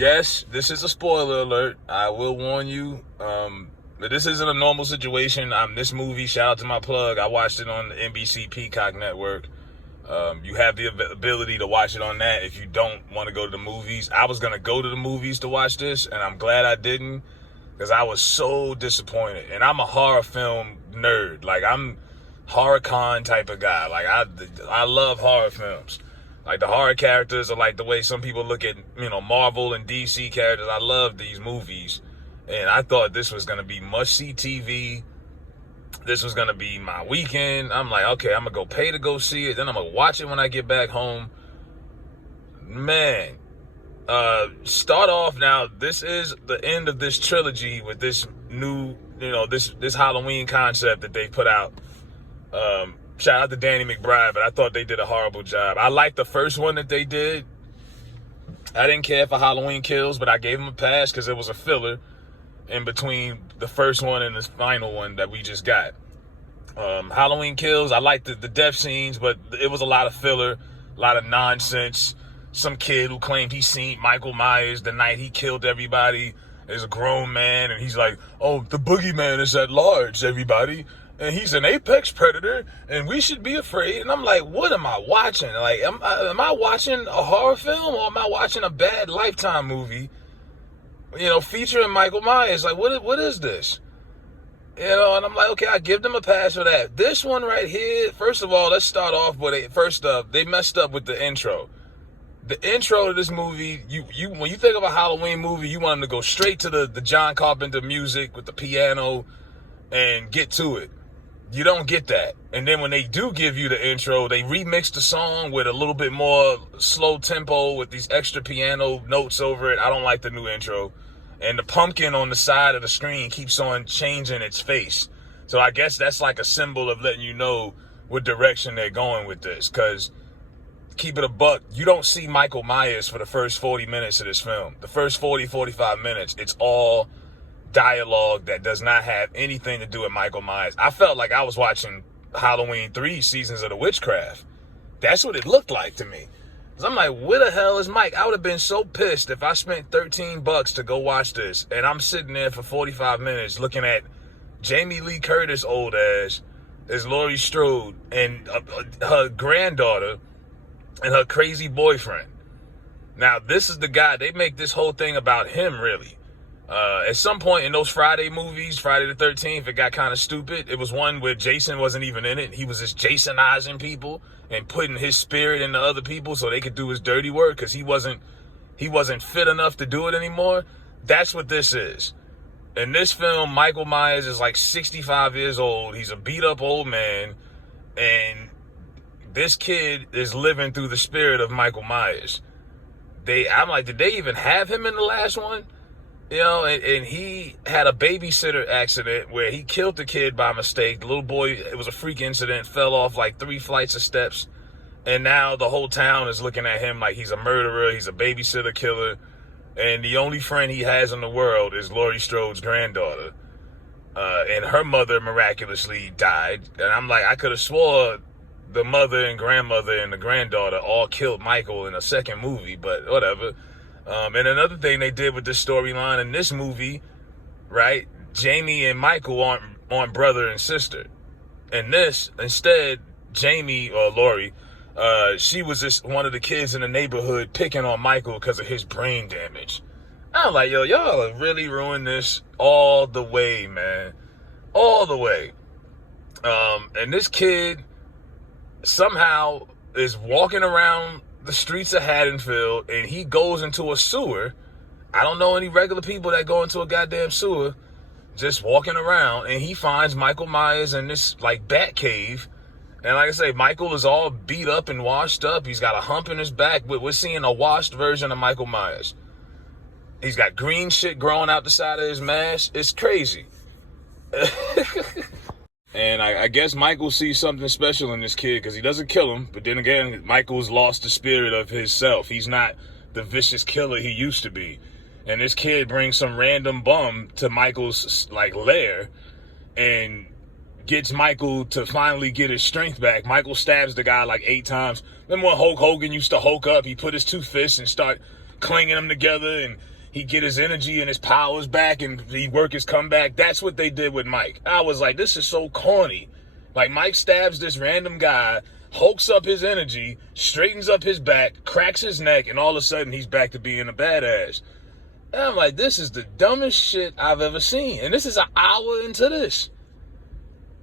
Yes, this is a spoiler alert. I will warn you. But this isn't a normal situation. This movie, shout out to my plug, I watched it on the NBC Peacock network. You have the ability to watch it on that if you don't want to go to the movies. I was going to go to the movies to watch this, and I'm glad I didn't, because I was so disappointed. And I'm a horror film nerd. Like, I'm horror con type of guy. Like, I love horror films. Like, the horror characters are like the way some people look at, Marvel and DC characters. I love these movies. And I thought this was going to be must-see TV. This was going to be my weekend. I'm like, okay, I'm going to go pay to go see it. Then I'm going to watch it when I get back home. Man, start off now. This is the end of this trilogy with this new, this Halloween concept that they put out. Shout out to Danny McBride, but I thought they did a horrible job. I liked the first one that they did. I didn't care for Halloween Kills, but I gave them a pass because it was a filler in between the first one and the final one that we just got. Halloween Kills, I liked the death scenes, but it was a lot of filler, a lot of nonsense. Some kid who claimed he seen Michael Myers the night he killed everybody is a grown man, and he's like, oh, the boogeyman is at large, everybody. And he's an apex predator, and we should be afraid. And I'm like, what am I watching? Like, am I watching a horror film, or am I watching a bad Lifetime movie, featuring Michael Myers? Like, what is this? And I'm like, okay, I give them a pass for that. This one right here, first of all, let's start off with they messed up with the intro. The intro to this movie, you when you think of a Halloween movie, you want them to go straight to the John Carpenter music with the piano and get to it. You don't get that. And then when they do give you the intro, they remix the song with a little bit more slow tempo with these extra piano notes over it. I don't like the new intro. And the pumpkin on the side of the screen keeps on changing its face. So I guess that's like a symbol of letting you know what direction they're going with this. Because, keep it a buck, you don't see Michael Myers for the first 40 minutes of this film. The first 40, 45 minutes, it's all dialogue that does not have anything to do with Michael Myers. I felt like I was watching Halloween 3 Seasons of the Witchcraft. That's what it looked like to me. Cause I'm like, where the hell is Mike? I would have been so pissed if I spent $13 to go watch this, and I'm sitting there for 45 minutes looking at Jamie Lee Curtis old ass as Laurie Strode and her granddaughter and her crazy boyfriend. Now, this is the guy, they make this whole thing about him, really. At some point in those Friday movies, Friday the 13th, it got kind of stupid. It was one where Jason wasn't even in it. He was just Jasonizing people and putting his spirit into other people so they could do his dirty work because he wasn't fit enough to do it anymore. That's what this is. In this film, Michael Myers is like 65 years old. He's a beat up old man, and this kid is living through the spirit of Michael Myers. I'm like, did they even have him in the last one? And he had a babysitter accident where he killed the kid by mistake. The little boy, it was a freak incident, fell off like 3 flights of steps. And now the whole town is looking at him like he's a murderer, he's a babysitter killer. And the only friend he has in the world is Laurie Strode's granddaughter. And her mother miraculously died. And I'm like, I could have swore the mother and grandmother and the granddaughter all killed Michael in a second movie, but whatever. And another thing they did with this storyline in this movie, right? Jamie and Michael aren't brother and sister. In this, instead, Jamie, or Laurie, she was just one of the kids in the neighborhood picking on Michael because of his brain damage. I'm like, yo, y'all really ruined this all the way, man. All the way. And this kid somehow is walking around the streets of Haddonfield, and he goes into a sewer. I don't know any regular people that go into a goddamn sewer, just walking around, and he finds Michael Myers in this like bat cave. And like I say, Michael is all beat up and washed up. He's got a hump in his back. We're seeing a washed version of Michael Myers. He's got green shit growing out the side of his mask. It's crazy. And I guess Michael sees something special in this kid because he doesn't kill him. But then again, Michael's lost the spirit of his self. He's not the vicious killer he used to be. And this kid brings some random bum to Michael's like lair and gets Michael to finally get his strength back. Michael stabs the guy like 8 times. Remember when Hulk Hogan used to Hulk up? He put his 2 fists and start clinging them together and he get his energy and his powers back and he work his comeback. That's what they did with Mike. I was like, this is so corny. Like, Mike stabs this random guy, hulks up his energy, straightens up his back, cracks his neck, and all of a sudden he's back to being a badass. And I'm like, this is the dumbest shit I've ever seen. And this is an hour into this.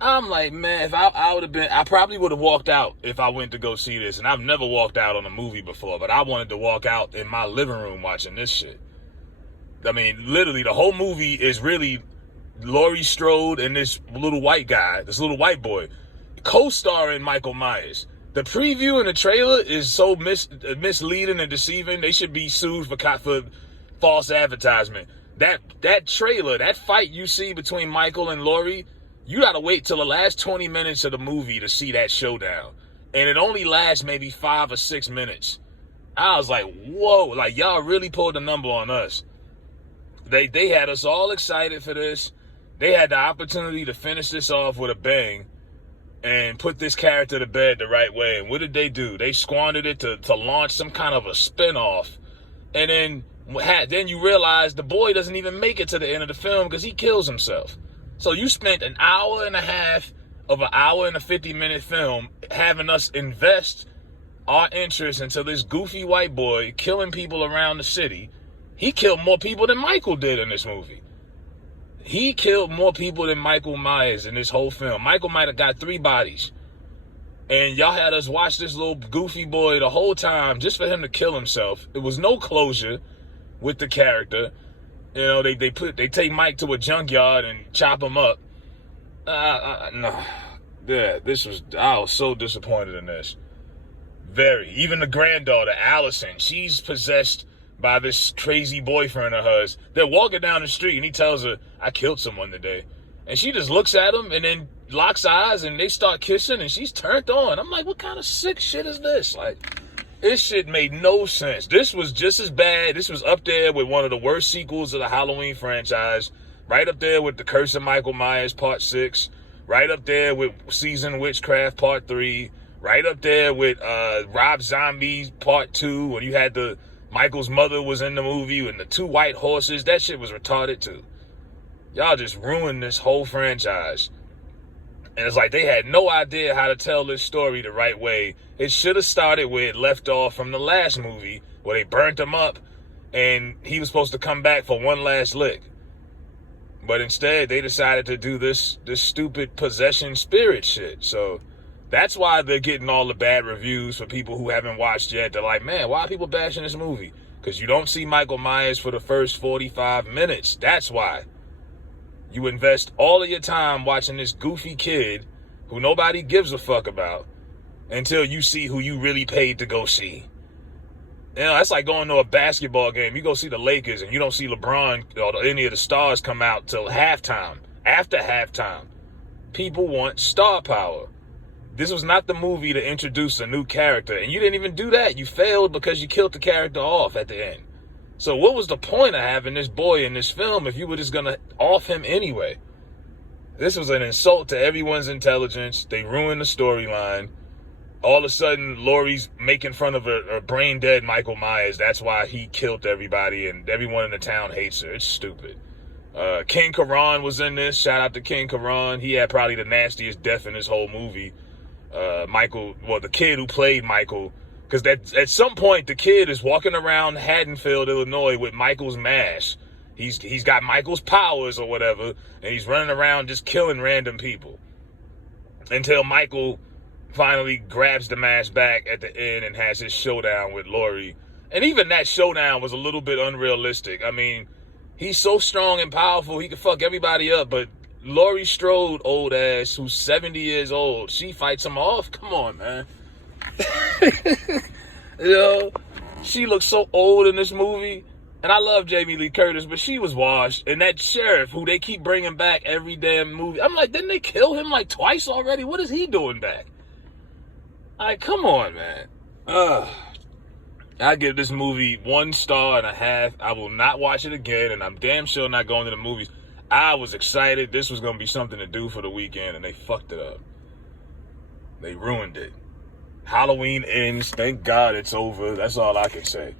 I'm like, man, if I would have been, I probably would have walked out if I went to go see this. And I've never walked out on a movie before, but I wanted to walk out in my living room watching this shit. I mean, literally, the whole movie is really Laurie Strode and this little white guy, this little white boy, co-starring Michael Myers. The preview and the trailer is so misleading and deceiving. They should be sued for false advertisement. That trailer, that fight you see between Michael and Laurie, you gotta wait till the last 20 minutes of the movie to see that showdown. And it only lasts maybe 5 or 6 minutes. I was like, whoa, like, y'all really pulled the number on us. They had us all excited for this. They had the opportunity to finish this off with a bang and put this character to bed the right way. And what did they do? They squandered it to launch some kind of a spinoff. And then you realize the boy doesn't even make it to the end of the film because he kills himself. So you spent an hour and a half of an hour and a 50-minute film having us invest our interest into this goofy white boy killing people around the city. He killed more people than Michael did in this movie. He killed more people than Michael Myers in this whole film. Michael might have got 3 bodies. And y'all had us watch this little goofy boy the whole time just for him to kill himself. There was no closure with the character. You know, they take Mike to a junkyard and chop him up. No. Yeah, I was so disappointed in this. Very. Even the granddaughter, Allison, she's possessed by this crazy boyfriend of hers. They're walking down the street and he tells her, I killed someone today. And she just looks at him and then locks eyes and they start kissing and she's turned on. I'm like, what kind of sick shit is this? Like, this shit made no sense. This was just as bad. This was up there with one of the worst sequels of the Halloween franchise. Right up there with The Curse of Michael Myers Part 6. Right up there with Seasoned Witchcraft Part 3. Right up there with Rob Zombie Part 2 when you had Michael's mother was in the movie and the 2 white horses. That shit was retarded too. Y'all just ruined this whole franchise. And it's like they had no idea how to tell this story the right way. It should have started where it left off from the last movie where they burnt him up and he was supposed to come back for one last lick. But instead, they decided to do this stupid possession spirit shit. So that's why they're getting all the bad reviews for people who haven't watched yet. They're like, man, why are people bashing this movie? Because you don't see Michael Myers for the first 45 minutes. That's why. You invest all of your time watching this goofy kid who nobody gives a fuck about until you see who you really paid to go see. You know, that's like going to a basketball game. You go see the Lakers and you don't see LeBron or any of the stars come out till halftime. After halftime, people want star power. This was not the movie to introduce a new character, and you didn't even do that. You failed because you killed the character off at the end. So what was the point of having this boy in this film if you were just going to off him anyway? This was an insult to everyone's intelligence. They ruined the storyline. All of a sudden, Laurie's making fun of a brain-dead Michael Myers. That's why he killed everybody, and everyone in the town hates her. It's stupid. King Karan was in this. Shout out to King Karan. He had probably the nastiest death in this whole movie. The kid who played Michael, because at some point the kid is walking around Haddonfield, Illinois with Michael's mask. He's got Michael's powers or whatever, and he's running around just killing random people until Michael finally grabs the mask back at the end and has his showdown with Laurie. And even that showdown was a little bit unrealistic. I mean, he's so strong and powerful, he could fuck everybody up, but Laurie Strode, old ass, who's 70 years old, she fights him off? Come on, man. You know, she looks so old in this movie. And I love Jamie Lee Curtis, but she was washed. And that sheriff, who they keep bringing back every damn movie, I'm like, didn't they kill him like twice already? What is he doing back? Like, come on, man. I give this movie 1.5 stars. I will not watch it again, and I'm damn sure not going to the movies. I was excited. This was going to be something to do for the weekend, and they fucked it up. They ruined it. Halloween ends. Thank God it's over. That's all I can say.